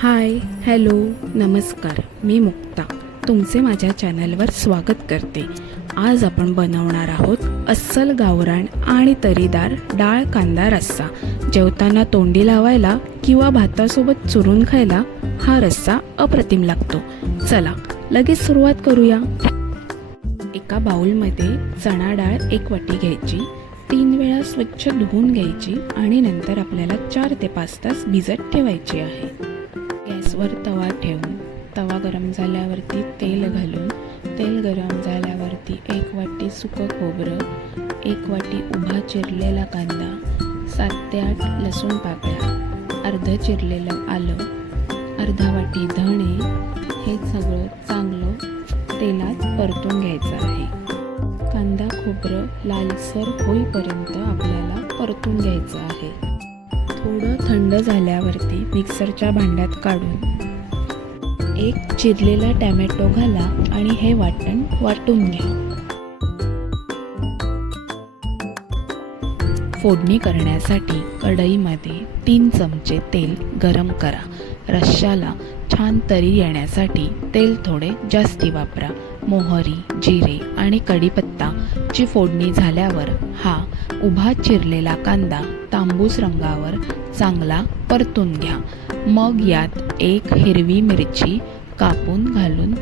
हाय, hello, नमस्कार. मी मुक्ता तुमचे माझ्या चॅनलवर स्वागत करते. आज आपण बनवणार आहोत अस्सल गावरान आणि तरीदार डाळ कांदा रस्सा. जेवताना तोंडी लावायला किंवा भातासोबत चुरून खायला हा रस्सा अप्रतिम लागतो. चला लगेच सुरुवात करूया. एका बाउलमध्ये चणा डाळ 1 वाटी घ्यायची. 3 वेळा स्वच्छ धुवून घ्यायची आणि नंतर आपल्याला 4 ते 5 तास भिजत ठेवायची आहे. गॅसवर तवा ठेवून तवा गरम झाल्यावरती तेल घालून तेल गरम झाल्यावरती 1 वाटी सुकं खोबरं, 1 वाटी उभा चिरलेला कांदा, 7 ते 8 लसूण पाकळ्या, अर्ध चिरलेलं आलं, अर्धा वाटी धणे, हे सगळं चांगलं तेलात परतून घ्यायचं आहे. कांदा खोबरं लालसर होईपर्यंत आपल्याला परतून घ्यायचं आहे. थोडं थंड झाल्यावरती मिक्सरच्या भांड्यात काढून 1 चिरलेला टॅमॅटो घाला आणि हे वाटण वाटून घ्या. फोडणी करण्यासाठी कढईमध्ये 3 चमचे तेल गरम करा. रश्श्याला छान तरी येण्यासाठी तेल थोडे जास्ती वापरा. मोहरी, जिरे आणि कढीपत्ता ची फोडणी झाल्यावर हा उभा चिरलेला कांदा तांबूस रंगावर चांगला परतून घ्या. मग यात 1 हिरवी मिरची कापून घालून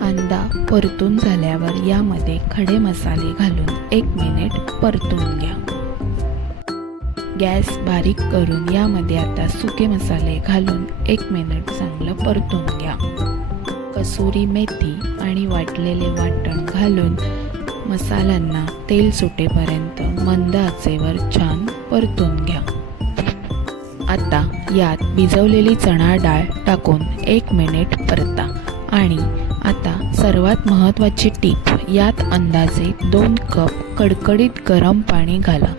कांदा परतून झाल्यावर यामध्ये खडे मसाले घालून 1 मिनिट परतून घ्या. गॅस बारीक करून यामध्ये आता सुके मसाले घालून 1 मिनिट चांगलं परतून घ्या. कसुरी मेथी आणि वाटलेले वाटण घालून मसाल्यांना तेल सुटेपर्यंत मंद आचेवर छान परतून घ्या. आता यात भिजवलेली चणा डाळ टाकून 1 मिनिट परता. आणि आता सर्वात महत्त्वाची टीप, यात अंदाजे 2 कप कडकडीत गरम पाणी घाला.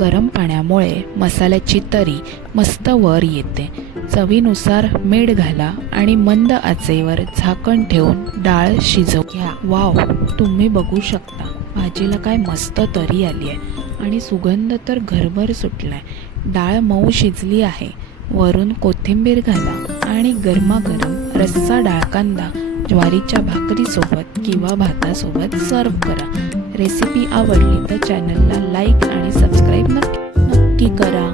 गरम पाण्यामुळे मसाल्याची तरी मस्त वर येते. चवीनुसार मीठ घाला आणि मंद आचेवर झाकण ठेवून डाळ शिजवू घ्या. वाव, तुम्ही बघू शकता भाजीला काय मस्त तरी आली आहे आणि सुगंध तर घरभर सुटलाय. डाळ मऊ शिजली आहे. वरून कोथिंबीर घाला आणि गरमागरम रस्सा डाळ कांदा ज्वारीच्या भाकरीसोबत किंवा भातासोबत सर्व करा. रेसिपी आवडली तर चॅनलला लाईक आणि सबस्क्राईब नक्की करा.